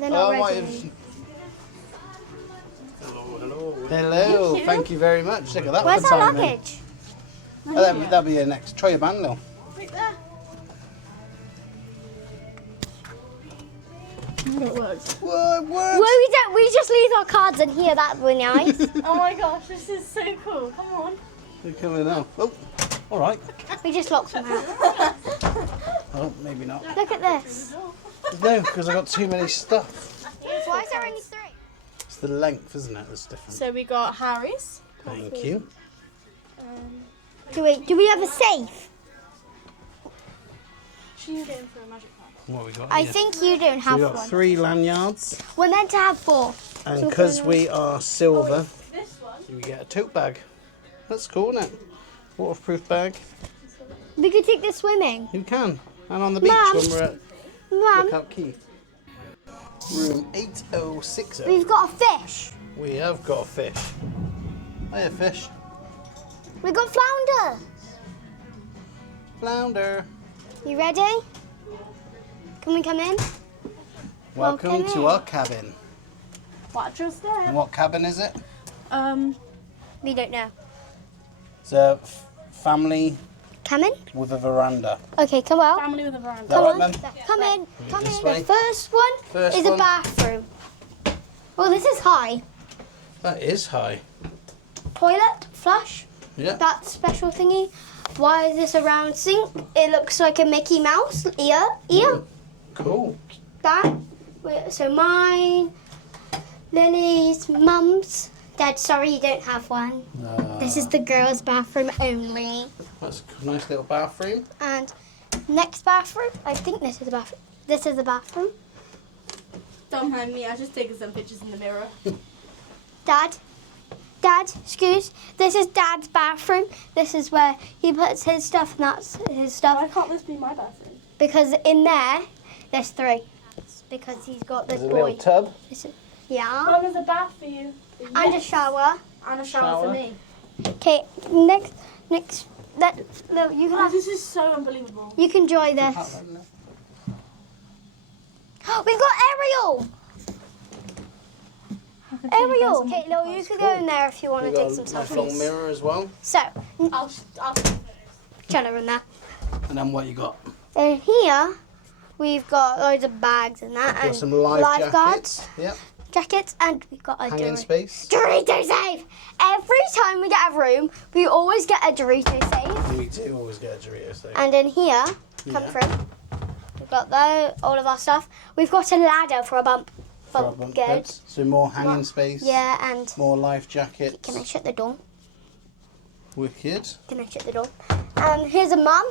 They're not ready. Hello. Thank you very much. Look at that. Where's our luggage? Oh, that'll be your next. Try your band though. Right there. It works. Whoa, what? Well, we just leave our cards in here. That would be nice. Oh my gosh, this is so cool. Come on. They're coming out. Oh, all right. We just locked them out. Oh, maybe not. Look at this. No, because I got too many stuff. Why is there only 3? It's the length, isn't it? That's different. So we got Harry's. Thank you. Do we have a safe? She's going for a magic card. What we got? I here? think you don't So have we got one. 3 lanyards, We're meant to have 4. and because we are silver, This one. we get a tote bag. That's cool, isn't it? Waterproof bag. We could take this swimming. You can. And on the beach Mum. when we're at Mum, Lookout Key. Room 8060. we've got a fish. We have got a fish. Hiya, fish. We got flounder. Flounder. You ready? Can we come in? Welcome Welcome to in. our cabin. Watch your And step. what cabin is it? We don't know. It's a family Come in? with a veranda. Okay, come out. Family with a veranda. Come Right, on. then. Come in. Come This in. way. The first one First is one. a bathroom. Well, this is high. That is high. Toilet, flush, Yeah. that special thingy. Why is this a round sink? It looks like a Mickey Mouse ear. Cool. That. So mine, Lily's, Mum's. Dad, sorry you don't have one. This is the girls' bathroom only. That's a nice little bathroom. And next bathroom, I think this is the bathroom. This is the bathroom. Don't mind me, I was just taking some pictures in the mirror. Dad, excuse. This is Dad's bathroom. This is where he puts his stuff, and that's his Why stuff. can't this be my bathroom? Because in there, there's 3. It's because he's got this There's a boy. little tub. Yeah. Oh, there's a bath for you. And a shower. And a shower Shower. for me. Okay, next. No, you can Oh, have. this is so unbelievable. You can enjoy this. We've got Ariel. Ariel. Okay, no, you can go in there if you want We've to got take a some nice long selfies. mirror as well. So, I'll shut her in there. And then what you got? In here, we've got loads of bags and that, Got and some lifeguards. Yep. jackets, and we've got a Hanging space. Dorito safe. Every time we get a room, we always get a Dorito safe. We do always get a Dorito safe. And in here, come Yeah. through. We've got all of our stuff. We've got a ladder for a bump For our bunk good. beds. So more hanging space. Yeah, and More life jackets. can I shut the door? Wicked. Can I shut the door? And here's a mum.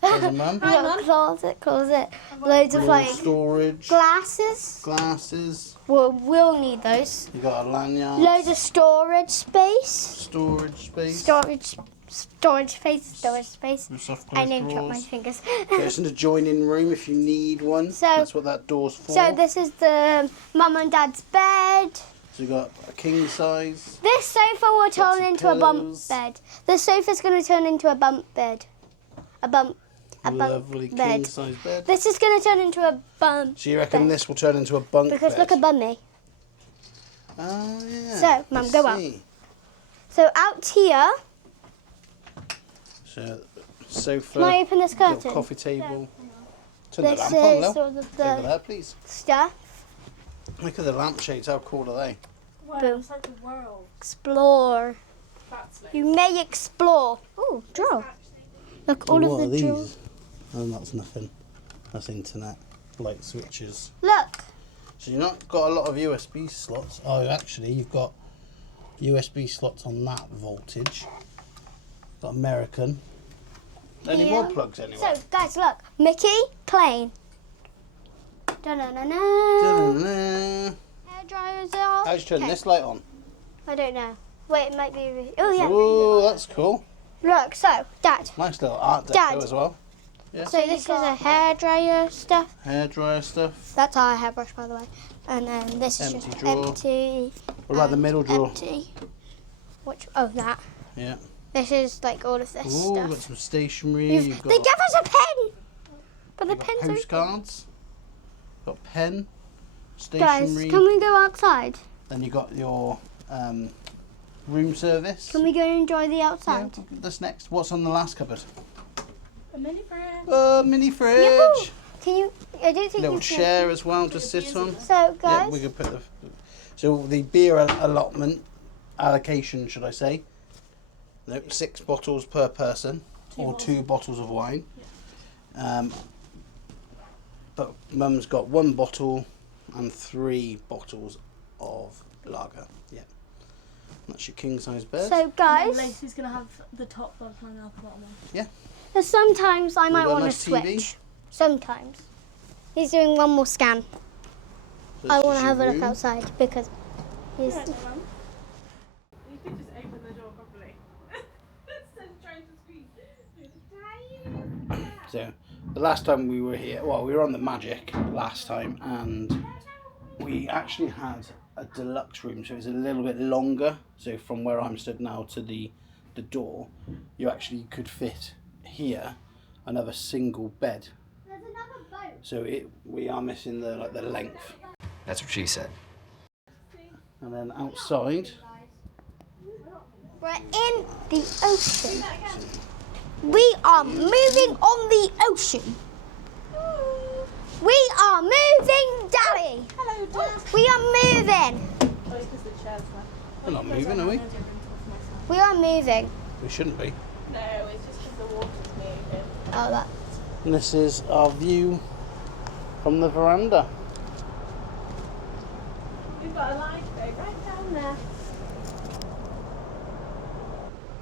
There's a mum. We've got a closet. Loads of More like storage. glasses. Glasses. We'll need those. You got a lanyard. Loads of storage space. Storage space. Storage space. Some soft I close name dropped my drawers. fingers. There's an adjoining room if you need one. So- That's what that door's for. So this is the mum and dad's bed. So you got a king size. This sofa will turn of into a bump pillows. bed. The sofa's going to turn into a bump bed. A bump Lovely king bed. size bed. This is going to turn into a bump So you reckon bed. this will turn into a bunk Because bed? look above me. Oh yeah. So, Mum, I go up. see. So out here, So sofa. can I open this little curtain? coffee table. Turn the This lamp on, is Lil. sort of Over the there, please. stuff. Look at the lampshades. How cool are they? Wow, Boom. it's like the world. Explore. That's like You may explore. Oh, drill. Look, all what of are the these? drills. Oh, that's nothing. That's internet. Light switches. Look. So you've not got a lot of USB slots. Oh, actually, you've got USB slots on that voltage. Got American. Any more Yeah. plugs anyway? So, guys, look. Mickey, plane. Da-na-na-na. Ta-da. Hair dryers are. How do you turn Okay. this light on? I don't know. Wait, it might be. Oh, yeah. Oh, that's cool. Look, so, Dad. Nice little art deco Dad. as well. So, this is a hair dryer stuff. Hairdryer stuff. That's our hairbrush, by the way. And then this is Empty just drawer. empty. What about the and middle drawer? Empty. Which? Oh, that. Yeah. This is like all of this Oh, got stuff. some stationery. They You've gave got, us a pen, but the you've got pen's open. postcards. Got pen. stationery. Can we go outside? Then you got your room service. Can we go and enjoy the outside? Yeah, that's next. What's on the last cupboard? A mini fridge. Mini fridge. Yahoo! Can you? I don't think Little you can. chair as well to sit on. So Yeah, guys, we could put the. So the beer allotment, allocation, should I say? No, 6 bottles per person, or 2 bottles of wine. Yeah. But Mum's got 1 bottle and 3 bottles of lager. Yeah, that's your king size bed. so guys, Lacey's gonna have the top one hung out the bottom one. Yeah. sometimes I might got a want to nice TV. switch. Sometimes. He's doing one more scan. So I this want is to have a your look room. outside because he's. You could just open the door properly. Instead of trying to squeeze. So the last time we were here, well, we were on the Magic last time, and we actually had a deluxe room, so it's a little bit longer. So from where I'm stood now to the door, you actually could fit here another single bed. There's another boat. So we are missing the length. That's what she said. And then outside, We're in the ocean. We are moving on the ocean. We are moving, Daddy. Hello, Dad. We are moving. Oh, it's because the chair's there. we're not moving, are we? We are moving. We shouldn't be. No, it's just because the water's moving. Oh, that. And this is our view from the veranda. We've got a lifeboat right down there.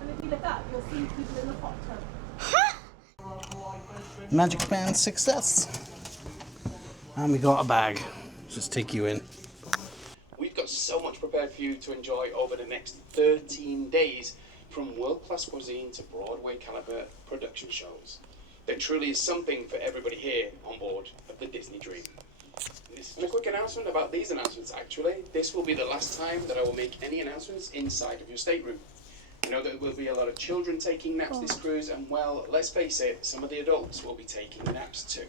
And if you look up, you'll see people in the hot tub. Magic Band success. And we got a bag. Just take you in. We've got so much prepared for you to enjoy over the next 13 days, from world-class cuisine to Broadway caliber production shows. There truly is something for everybody here on board of the Disney Dream. And a quick announcement about these announcements, actually. This will be the last time that I will make any announcements inside of your stateroom. I know there will be a lot of children taking naps this cruise, and well, let's face it, some of the adults will be taking naps too.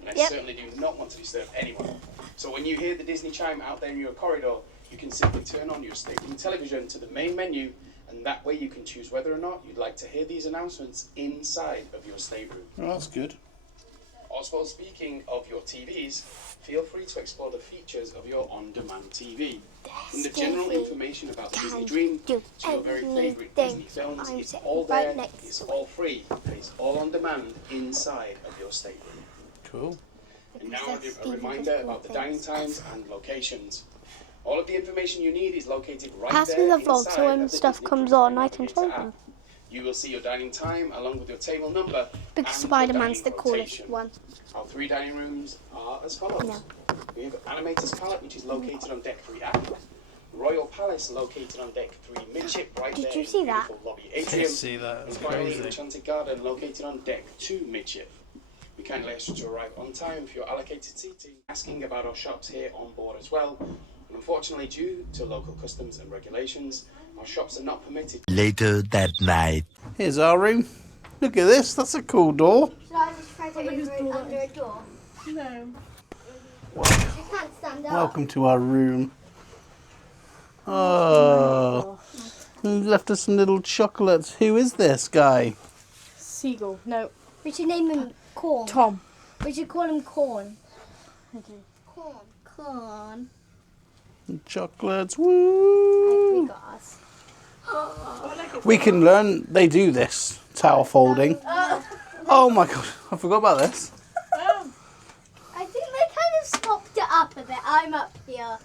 And I certainly do not want to disturb anyone. So when you hear the Disney chime out there in your corridor, you can simply turn on your stateroom television to the main menu, and that way you can choose whether or not you'd like to hear these announcements inside of your stateroom. Oh, that's good. Also, speaking of your TVs, feel free to explore the features of your on-demand TV. And the general information about the Disney Dream to your very favourite Disney films, it's all there, it's all free, and it's all on demand inside of your stateroom. Cool. And now a reminder about the dining times and locations. All of the information you need is located right Pass there me the vlog inside so when of the stuff Disney comes Dream on, I Navigator can show app. them. You will see your dining time along with your table number. Because and your Spider-Man's the dining coolest rotation. one. Our 3 dining rooms are as follows. No. We have Animator's Palette, which is located on deck 3A. Royal Palace, located on deck 3 midship, right Did there you in see the that? beautiful lobby atrium. See that? And finally, Enchanted Garden, located on deck 2 midship. We kindly ask you to arrive on time for your allocated seating. Asking about our shops here on board as well. And unfortunately, due to local customs and regulations, our shops are not permitted. Later that night. Here's our room. Look at this. That's a cool door. Should I just try to go under a door? No. I can't stand up. Welcome to our room. Oh, he left us some little chocolates. Who is this guy? Seagull. No. We should name him Corn. Tom. We should call him Corn. Okay. Corn. Corn. Chocolates. We Woo! got us. We can learn. They do this towel folding. Oh my god! I forgot about this. I think they kind of swapped it up a bit. I'm up here.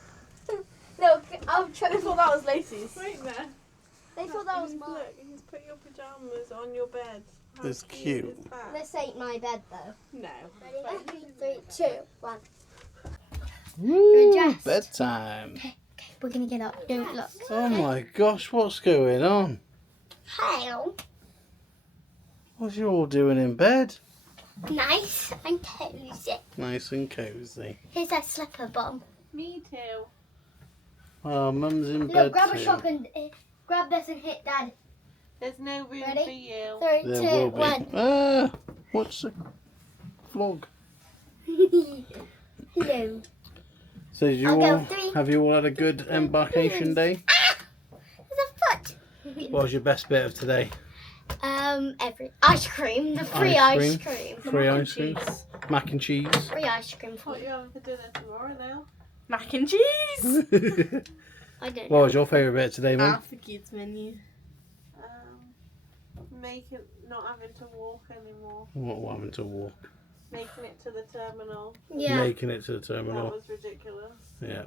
Look, I'm trying I to. thought that was Lacey's. Wait there. They thought that was mine. Look, you can put your pyjamas on your bed. How That's cute. is that? This ain't my bed though. No. Ready? 3, 2, 1. Woo, dressed. bedtime. We're gonna get up. Don't look. Oh my gosh! What's going on? Hello. What's you all doing in bed? Nice and cozy. Nice and cozy. Here's that slipper bomb. Me too. Oh, Mum's in bed Look, grab a too. shock and grab this and hit Dad. There's no room Ready? for you. 3, There 2, will be. 1. Ah, what's the vlog? Hello. So did you I'll go all, 3. have you all had a good embarkation day? There's a foot. What was your best bit of today? Every ice cream. The free ice cream. Free ice cream. Mac and cheese. Free ice cream for What you. you having for dinner tomorrow now? Mac and cheese. I don't What know. was your favourite bit today, Mum? Half the kids menu. Not having to walk anymore. What happened to walk? Making it to the terminal. Yeah. Making it to the That terminal. was ridiculous. Yeah.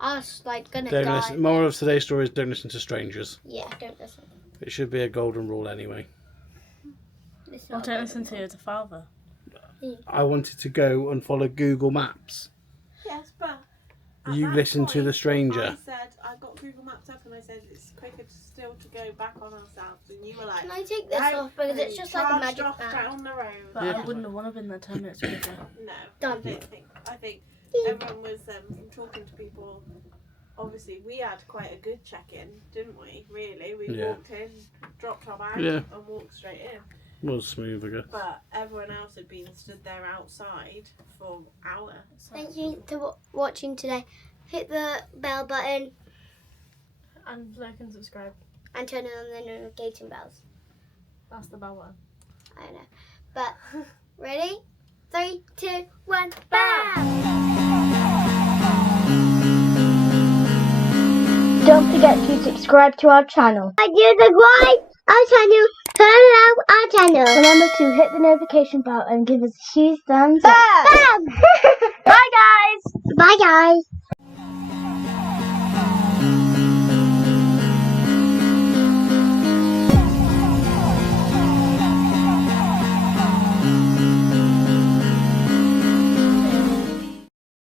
I was like gonna Don't die. listen. Moral of today's story is don't listen to strangers. Yeah, don't listen. It should be a golden rule anyway. Well, don't listen to your father. I wanted to go and follow Google Maps. Yes, but at You that listened to point, the stranger. I said I got Google Maps up and I said it's quicker still to go back on ourselves, and you were like, Can I take this "No," off because and it's you just like a charged magic off band. down the road. But Yeah. I wouldn't have want to been there 10 minutes quicker. No, Done. I think everyone was from talking to people. Obviously, we had quite a good check-in, didn't we? Really, we Yeah. walked in, dropped our bag, Yeah. and walked straight in. Was smooth, I guess. But everyone else had been stood there outside for hours. Thank you for watching today. Hit the bell button And like and subscribe. and turn on the notification bells. That's the bell one. I don't know. But ready? 3, 2, 1, bam! Don't forget to subscribe to our channel. And you subscribe our channel, turn on our channel. Remember to hit the notification bell and give us a huge thumbs up. Bam! Bye guys! Bye guys.